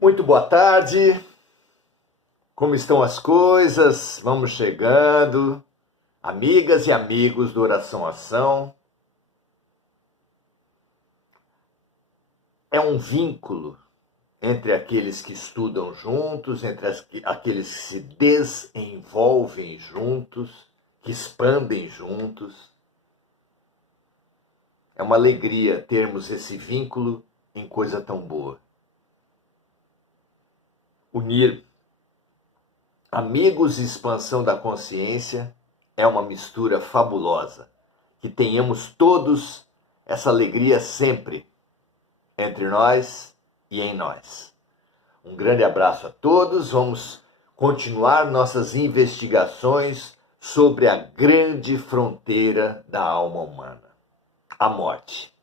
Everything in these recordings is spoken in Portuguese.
Muito boa tarde, como estão as coisas? Vamos chegando, amigas e amigos do Oração Ação. É um vínculo entre aqueles que estudam juntos, entre aqueles que se desenvolvem juntos, que expandem juntos. É uma alegria termos esse vínculo em coisa tão boa. Unir amigos e expansão da consciência é uma mistura fabulosa. Que tenhamos todos essa alegria sempre entre nós e em nós. Um grande abraço a todos. Vamos continuar nossas investigações sobre a grande fronteira da alma humana, a morte.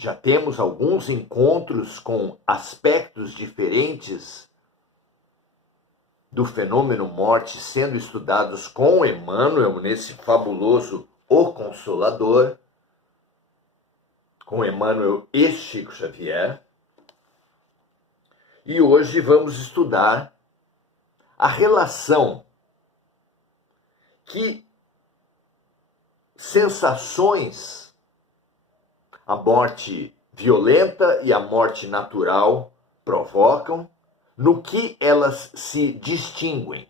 Já temos alguns encontros com aspectos diferentes do fenômeno morte sendo estudados com Emmanuel nesse fabuloso O Consolador, com Emmanuel e Chico Xavier. E hoje vamos estudar a relação que sensações, a morte violenta e a morte natural provocam, no que elas se distinguem.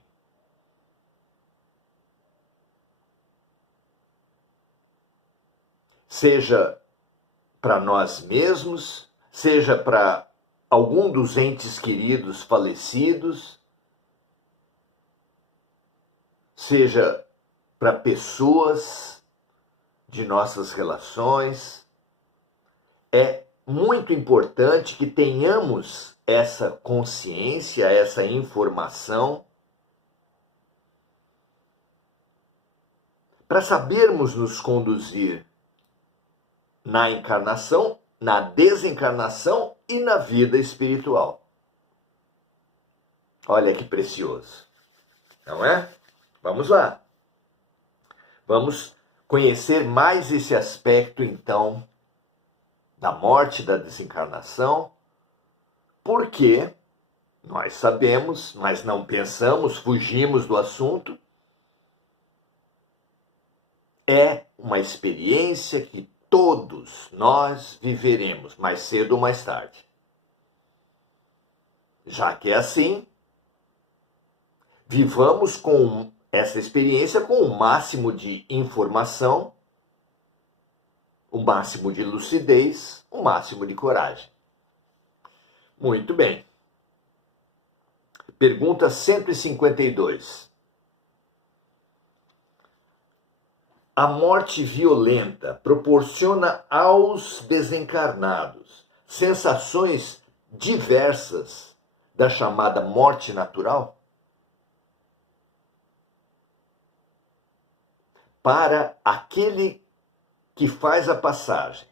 Seja para nós mesmos, seja para algum dos entes queridos falecidos, seja para pessoas de nossas relações. É muito importante que tenhamos essa consciência, essa informação, para sabermos nos conduzir na encarnação, na desencarnação e na vida espiritual. Olha que precioso, não é? Vamos lá. Vamos conhecer mais esse aspecto, então, da morte, da desencarnação, porque nós sabemos, mas não pensamos, fugimos do assunto. É uma experiência que todos nós viveremos, mais cedo ou mais tarde. Já que é assim, vivamos com essa experiência com o máximo de informação, o máximo de lucidez, o máximo de coragem. Muito bem. Pergunta 152. A morte violenta proporciona aos desencarnados sensações diversas da chamada morte natural? Para aquele que faz a passagem,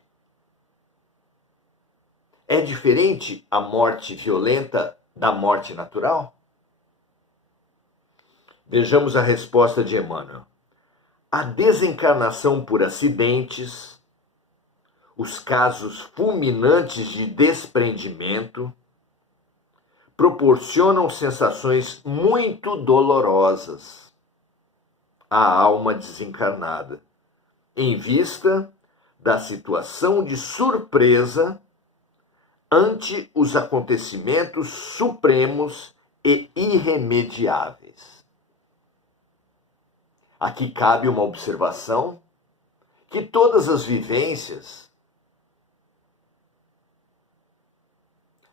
é diferente a morte violenta da morte natural? Vejamos a resposta de Emmanuel. A desencarnação por acidentes, os casos fulminantes de desprendimento, proporcionam sensações muito dolorosas à alma desencarnada, em vista da situação de surpresa ante os acontecimentos supremos e irremediáveis. Aqui cabe uma observação que todas as vivências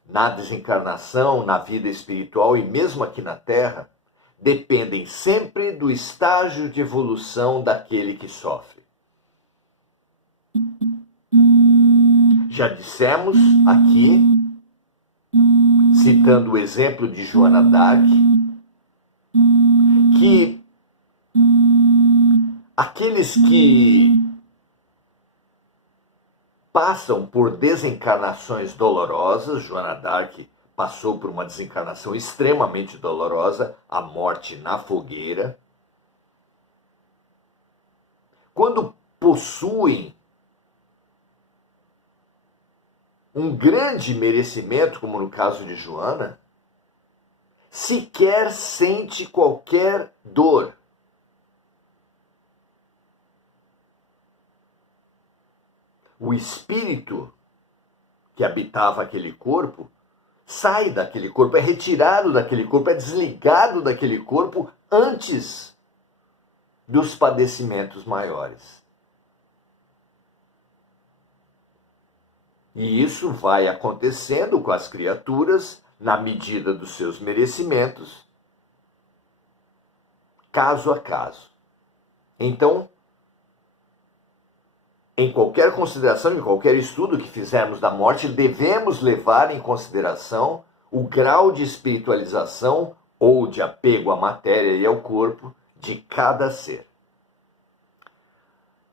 na desencarnação, na vida espiritual e mesmo aqui na Terra, dependem sempre do estágio de evolução daquele que sofre. Já dissemos aqui, citando o exemplo de Joana d'Arc, que aqueles que passam por desencarnações dolorosas, Joana d'Arc passou por uma desencarnação extremamente dolorosa, a morte na fogueira, quando possuem um grande merecimento, como no caso de Joana, sequer sente qualquer dor. O espírito que habitava aquele corpo sai daquele corpo, é retirado daquele corpo, é desligado daquele corpo antes dos padecimentos maiores. E isso vai acontecendo com as criaturas na medida dos seus merecimentos, caso a caso. Então, em qualquer consideração, em qualquer estudo que fizermos da morte, devemos levar em consideração o grau de espiritualização ou de apego à matéria e ao corpo de cada ser.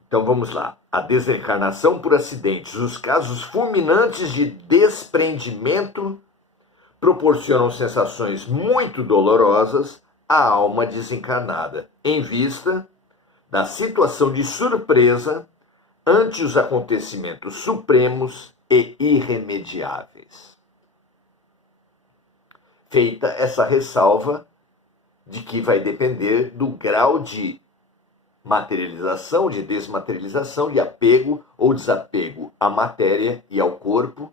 Então vamos lá. A desencarnação por acidentes, os casos fulminantes de desprendimento proporcionam sensações muito dolorosas à alma desencarnada, em vista da situação de surpresa ante os acontecimentos supremos e irremediáveis. Feita essa ressalva de que vai depender do grau de materialização, de desmaterialização, de apego ou desapego à matéria e ao corpo,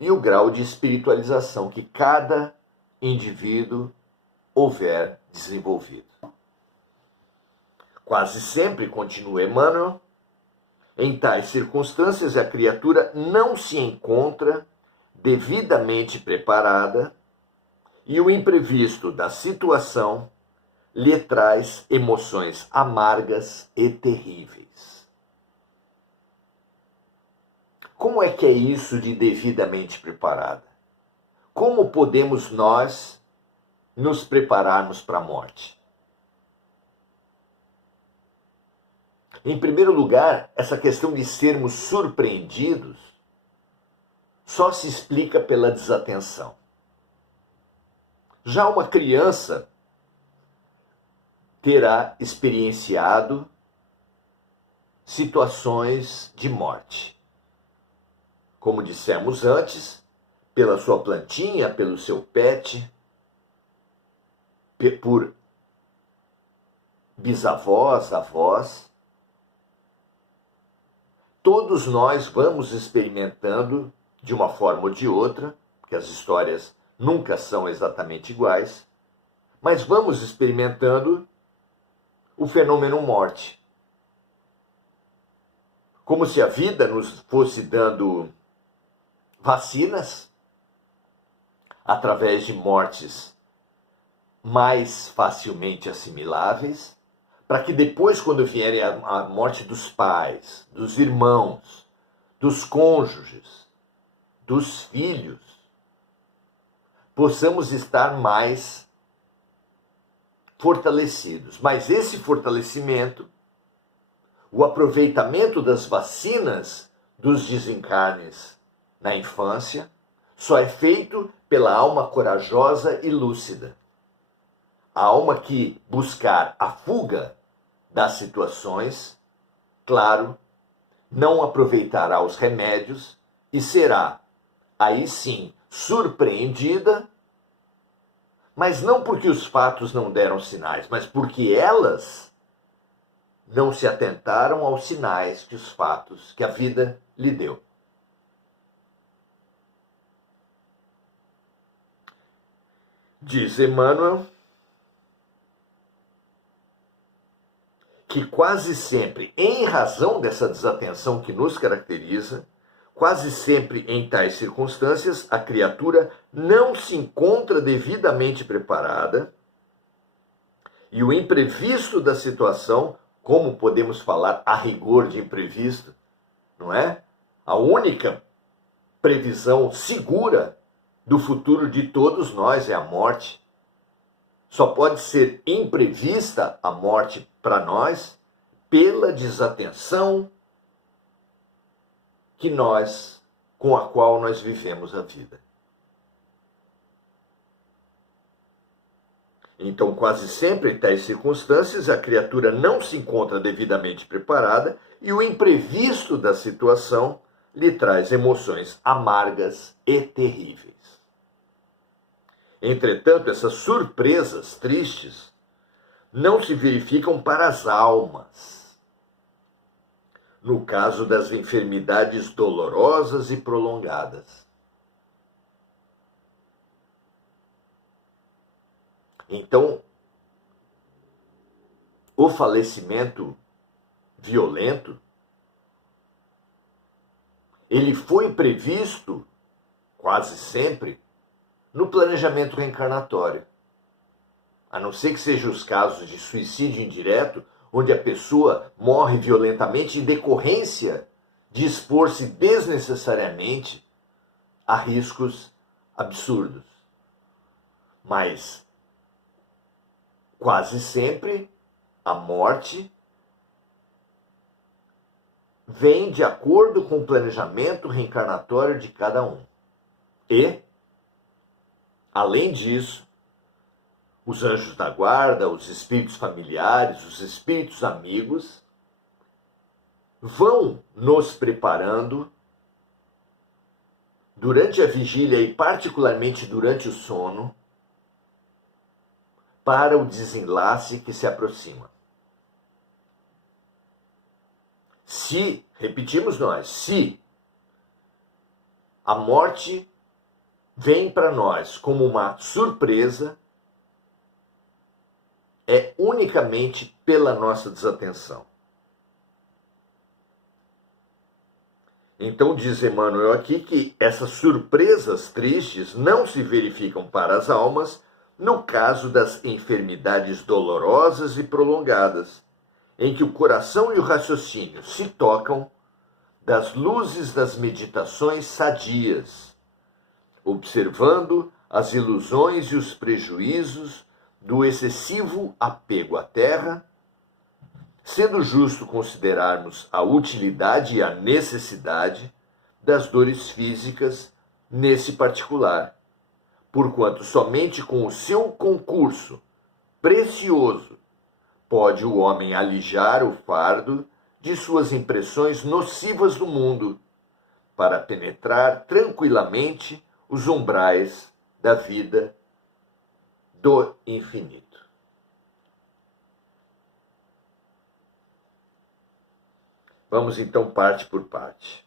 e o grau de espiritualização que cada indivíduo houver desenvolvido. Quase sempre, continua Emmanuel, em tais circunstâncias a criatura não se encontra devidamente preparada e o imprevisto da situação lhe traz emoções amargas e terríveis. Como é que é isso de devidamente preparada? Como podemos nós nos prepararmos para a morte? Em primeiro lugar, essa questão de sermos surpreendidos só se explica pela desatenção. Já uma criança terá experienciado situações de morte. Como dissemos antes, pela sua plantinha, pelo seu pet, por bisavós, avós. Todos nós vamos experimentando, de uma forma ou de outra, porque as histórias nunca são exatamente iguais, mas vamos experimentando o fenômeno morte. Como se a vida nos fosse dando vacinas através de mortes mais facilmente assimiláveis, para que depois, quando vier a morte dos pais, dos irmãos, dos cônjuges, dos filhos, possamos estar mais fortalecidos. Mas esse fortalecimento, o aproveitamento das vacinas dos desencarnes na infância, só é feito pela alma corajosa e lúcida. A alma que buscar a fuga das situações, claro, não aproveitará os remédios e será, aí sim, surpreendida, mas não porque os fatos não deram sinais, mas porque elas não se atentaram aos sinais que os fatos, que a vida lhe deu. Diz Emmanuel que quase sempre, em razão dessa desatenção que nos caracteriza, quase sempre em tais circunstâncias, a criatura não se encontra devidamente preparada e o imprevisto da situação, como podemos falar a rigor de imprevisto, não é? A única previsão segura do futuro de todos nós é a morte. Só pode ser imprevista a morte para nós pela desatenção com a qual nós vivemos a vida. Então, quase sempre em tais circunstâncias, a criatura não se encontra devidamente preparada e o imprevisto da situação lhe traz emoções amargas e terríveis. Entretanto, essas surpresas tristes não se verificam para as almas, no caso das enfermidades dolorosas e prolongadas. Então, o falecimento violento, ele foi previsto, quase sempre, no planejamento reencarnatório. A não ser que sejam os casos de suicídio indireto, onde a pessoa morre violentamente em decorrência de expor-se desnecessariamente a riscos absurdos. Mas, quase sempre, a morte vem de acordo com o planejamento reencarnatório de cada um. E, além disso, os anjos da guarda, os espíritos familiares, os espíritos amigos vão nos preparando durante a vigília e particularmente durante o sono para o desenlace que se aproxima. Se, repetimos nós, se a morte vem para nós como uma surpresa, é unicamente pela nossa desatenção. Então diz Emmanuel aqui que essas surpresas tristes não se verificam para as almas no caso das enfermidades dolorosas e prolongadas, em que o coração e o raciocínio se tocam das luzes das meditações sadias, observando as ilusões e os prejuízos do excessivo apego à terra, sendo justo considerarmos a utilidade e a necessidade das dores físicas nesse particular, porquanto somente com o seu concurso precioso pode o homem alijar o fardo de suas impressões nocivas do mundo, para penetrar tranquilamente os umbrais da vida do infinito. Vamos então parte por parte.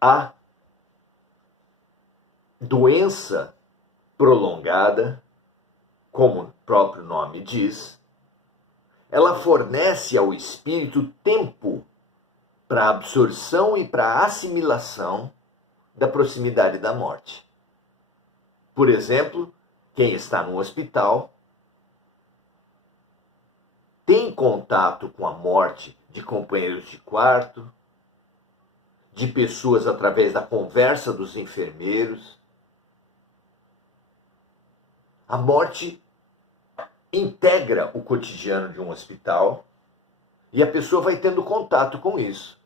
A doença prolongada, como o próprio nome diz, ela fornece ao espírito tempo para a absorção e para a assimilação da proximidade da morte. Por exemplo, quem está no hospital tem contato com a morte de companheiros de quarto, de pessoas através da conversa dos enfermeiros. A morte integra o cotidiano de um hospital e a pessoa vai tendo contato com isso.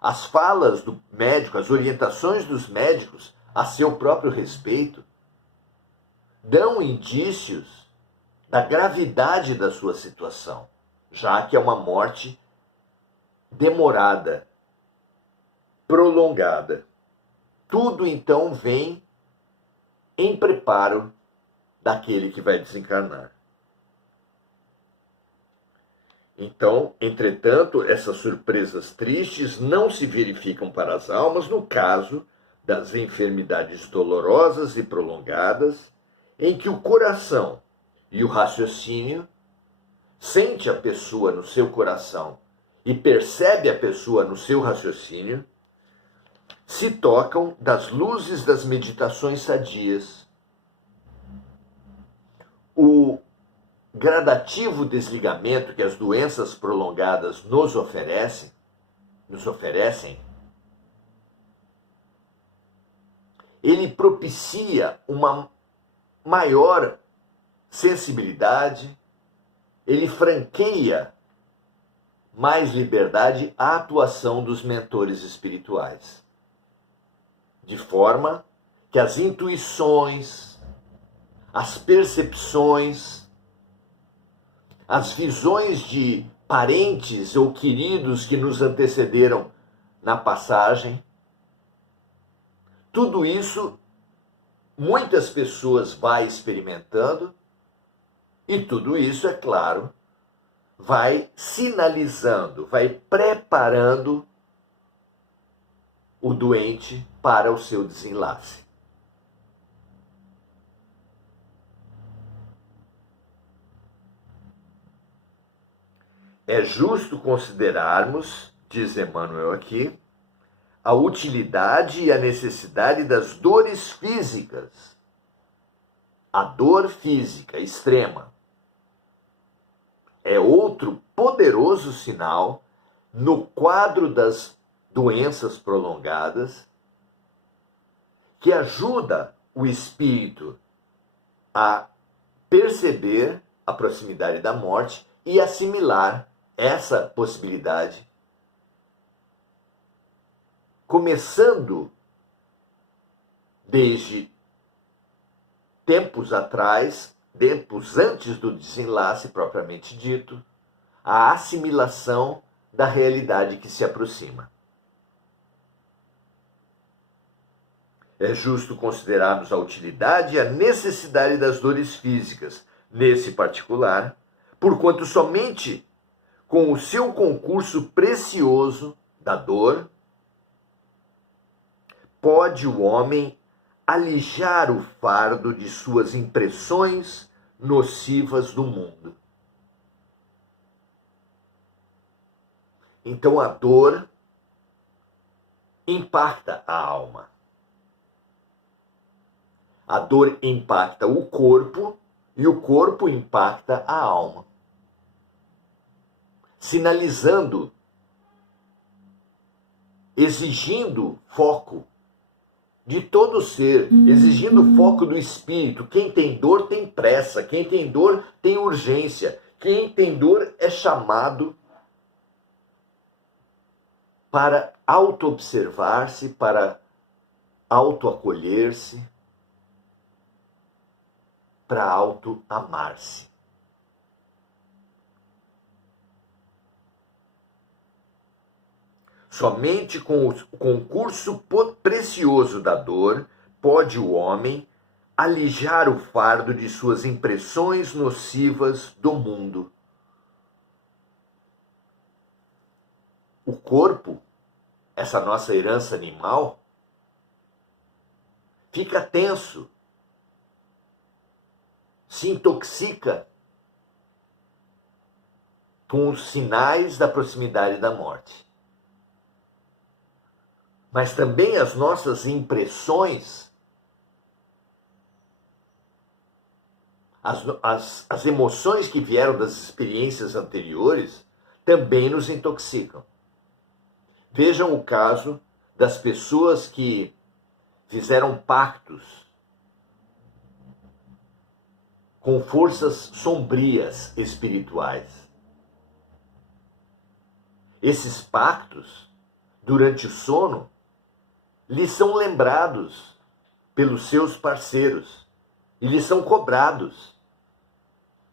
As falas do médico, as orientações dos médicos a seu próprio respeito dão indícios da gravidade da sua situação, já que é uma morte demorada, prolongada. Tudo então vem em preparo daquele que vai desencarnar. Então, entretanto, essas surpresas tristes não se verificam para as almas no caso das enfermidades dolorosas e prolongadas, em que o coração e o raciocínio sente a pessoa no seu coração e percebe a pessoa no seu raciocínio, se tocam das luzes das meditações sadias. O gradativo desligamento que as doenças prolongadas nos oferecem, ele propicia uma maior sensibilidade, ele franqueia mais liberdade à atuação dos mentores espirituais, de forma que as intuições, as percepções, as visões de parentes ou queridos que nos antecederam na passagem. Tudo isso muitas pessoas vai experimentando e tudo isso, é claro, vai sinalizando, vai preparando o doente para o seu desenlace. É justo considerarmos, diz Emmanuel aqui, a utilidade e a necessidade das dores físicas. A dor física extrema é outro poderoso sinal no quadro das doenças prolongadas que ajuda o espírito a perceber a proximidade da morte e assimilar essa possibilidade, começando desde tempos atrás, tempos antes do desenlace propriamente dito, a assimilação da realidade que se aproxima. É justo considerarmos a utilidade e a necessidade das dores físicas, nesse particular, porquanto somente com o seu concurso precioso da dor pode o homem alijar o fardo de suas impressões nocivas do mundo. Então a dor impacta a alma. A dor impacta o corpo e o corpo impacta a alma, sinalizando, exigindo foco de todo ser, exigindo foco do espírito. Quem tem dor tem pressa, quem tem dor tem urgência, quem tem dor é chamado para auto-observar-se, para auto-acolher-se, para auto-amar-se. Somente com o concurso precioso da dor pode o homem alijar o fardo de suas impressões nocivas do mundo. O corpo, essa nossa herança animal, fica tenso, se intoxica com os sinais da proximidade da morte. Mas também as nossas impressões, as emoções que vieram das experiências anteriores, também nos intoxicam. Vejam o caso das pessoas que fizeram pactos com forças sombrias espirituais. Esses pactos, durante o sono, lhes são lembrados pelos seus parceiros e lhes são cobrados,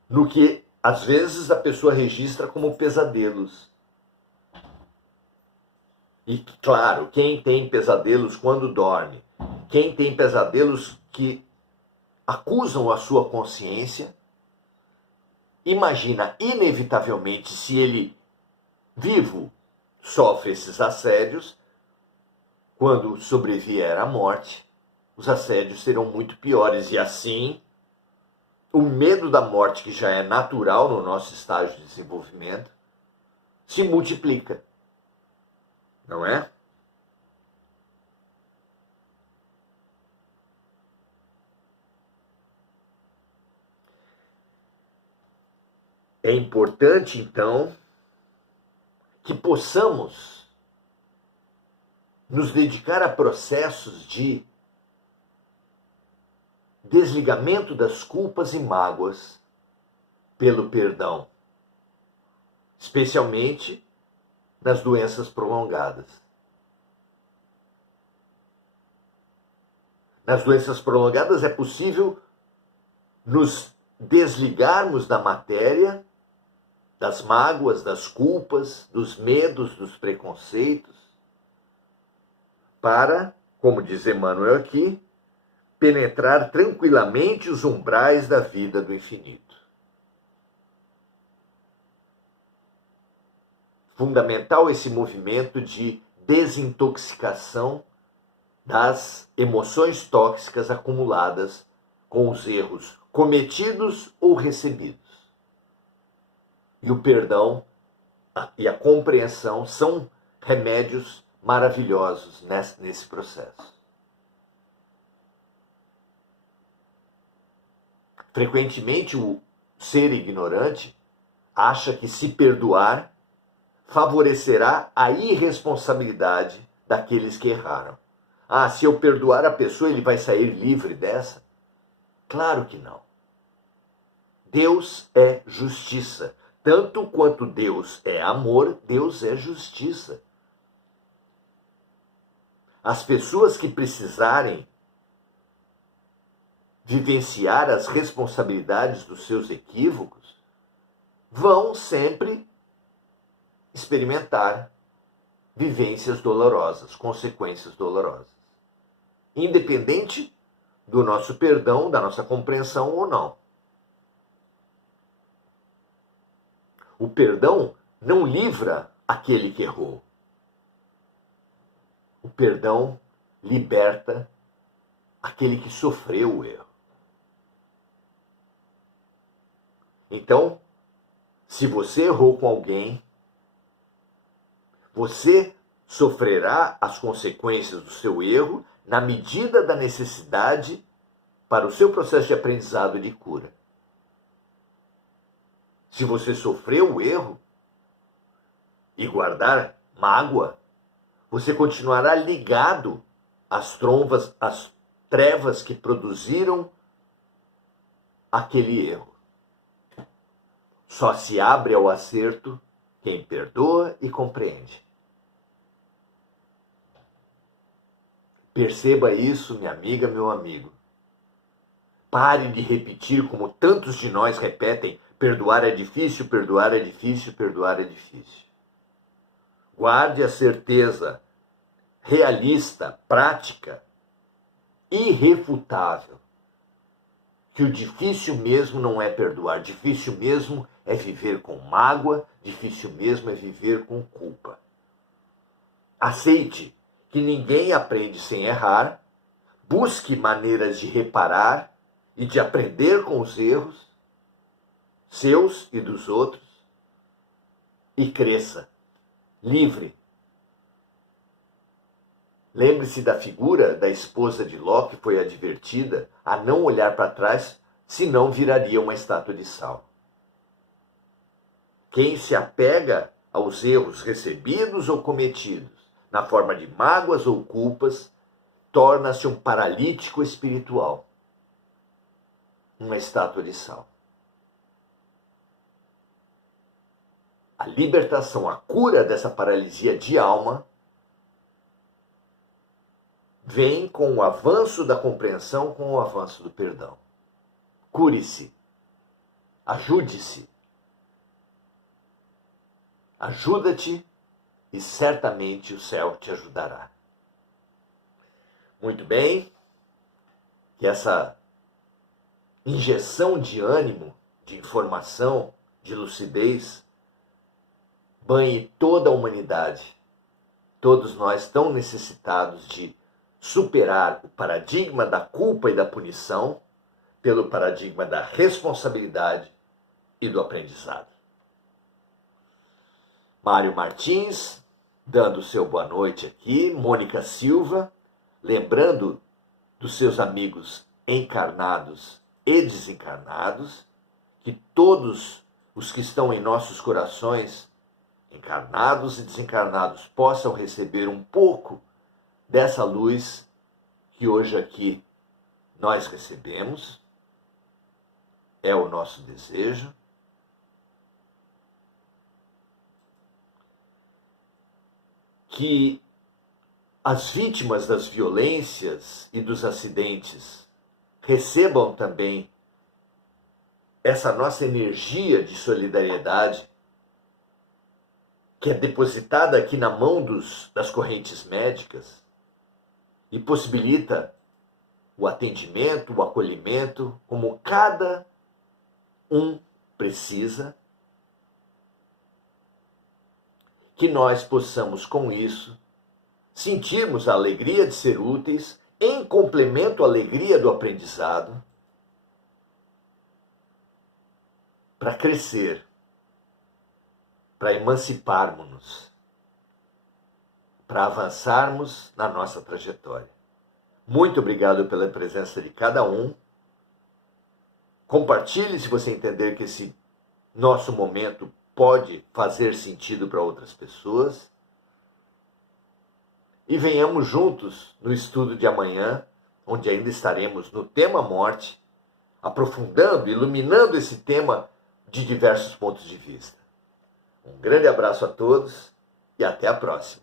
no que às vezes a pessoa registra como pesadelos. E claro, quem tem pesadelos quando dorme, quem tem pesadelos que acusam a sua consciência, imagina inevitavelmente, se ele vivo sofre esses assédios, quando sobrevier à morte, os assédios serão muito piores. E assim, o medo da morte, que já é natural no nosso estágio de desenvolvimento, se multiplica. Não é? É importante, então, que possamos nos dedicar a processos de desligamento das culpas e mágoas pelo perdão, especialmente nas doenças prolongadas. Nas doenças prolongadas é possível nos desligarmos da matéria das mágoas, das culpas, dos medos, dos preconceitos, para, como diz Emmanuel aqui, penetrar tranquilamente os umbrais da vida do infinito. Fundamental esse movimento de desintoxicação das emoções tóxicas acumuladas com os erros cometidos ou recebidos. E o perdão e a compreensão são remédios maravilhosos nesse processo. Frequentemente o ser ignorante acha que se perdoar favorecerá a irresponsabilidade daqueles que erraram. Ah, se eu perdoar a pessoa, ele vai sair livre dessa? Claro que não. Deus é justiça. Tanto quanto Deus é amor, Deus é justiça. As pessoas que precisarem vivenciar as responsabilidades dos seus equívocos vão sempre experimentar vivências dolorosas, consequências dolorosas. Independente do nosso perdão, da nossa compreensão ou não. O perdão não livra aquele que errou. O perdão liberta aquele que sofreu o erro. Então, se você errou com alguém, você sofrerá as consequências do seu erro na medida da necessidade para o seu processo de aprendizado e de cura. Se você sofreu o erro e guardar mágoa, você continuará ligado às trevas que produziram aquele erro. Só se abre ao acerto quem perdoa e compreende. Perceba isso, minha amiga, meu amigo. Pare de repetir como tantos de nós repetem: perdoar é difícil, perdoar é difícil, perdoar é difícil. Guarde a certeza realista, prática, irrefutável, que o difícil mesmo não é perdoar, difícil mesmo é viver com mágoa, difícil mesmo é viver com culpa. Aceite que ninguém aprende sem errar, busque maneiras de reparar e de aprender com os erros, seus e dos outros, e cresça, livre. Lembre-se da figura da esposa de Ló, que foi advertida a não olhar para trás, senão viraria uma estátua de sal. Quem se apega aos erros recebidos ou cometidos, na forma de mágoas ou culpas, torna-se um paralítico espiritual, uma estátua de sal. A libertação, a cura dessa paralisia de alma vem com o avanço da compreensão, com o avanço do perdão. Cure-se, ajude-se, ajuda-te e certamente o céu te ajudará. Muito bem, que essa injeção de ânimo, de informação, de lucidez, banhe toda a humanidade, todos nós tão necessitados de superar o paradigma da culpa e da punição pelo paradigma da responsabilidade e do aprendizado. Mário Martins, dando seu boa noite aqui, Mônica Silva, lembrando dos seus amigos encarnados e desencarnados, que todos os que estão em nossos corações, encarnados e desencarnados, possam receber um pouco dessa luz que hoje aqui nós recebemos, é o nosso desejo. Que as vítimas das violências e dos acidentes recebam também essa nossa energia de solidariedade que é depositada aqui na mão das correntes médicas e possibilita o atendimento, o acolhimento, como cada um precisa, que nós possamos com isso sentirmos a alegria de ser úteis, em complemento à alegria do aprendizado, para crescer, para emanciparmos-nos, para avançarmos na nossa trajetória. Muito obrigado pela presença de cada um. Compartilhe se você entender que esse nosso momento pode fazer sentido para outras pessoas. E venhamos juntos no estudo de amanhã, onde ainda estaremos no tema morte, aprofundando, iluminando esse tema de diversos pontos de vista. Um grande abraço a todos e até a próxima.